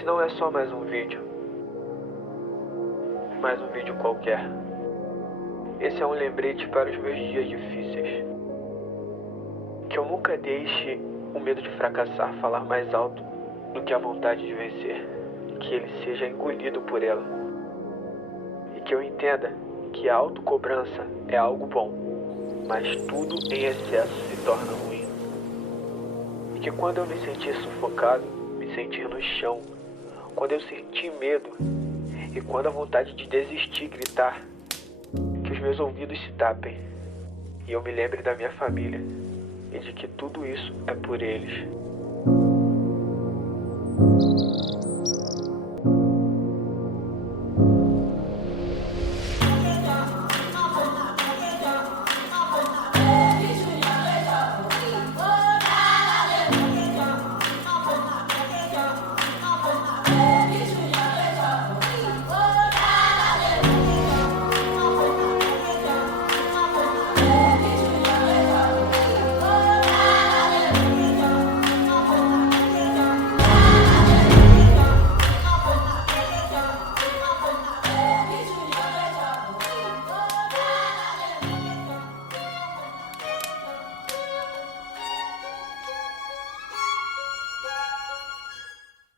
Esse não é só mais um vídeo qualquer. Esse é um lembrete para os meus dias difíceis. Que eu nunca deixe o medo de fracassar falar mais alto do que a vontade de vencer. Que ele seja engolido por ela. E que eu entenda que a autocobrança é algo bom, mas tudo em excesso se torna ruim. E que quando eu me sentir sufocado, me sentir no chão, quando eu sentir medo e quando a vontade de desistir gritar, que os meus ouvidos se tapem e eu me lembre da minha família e de que tudo isso é por eles.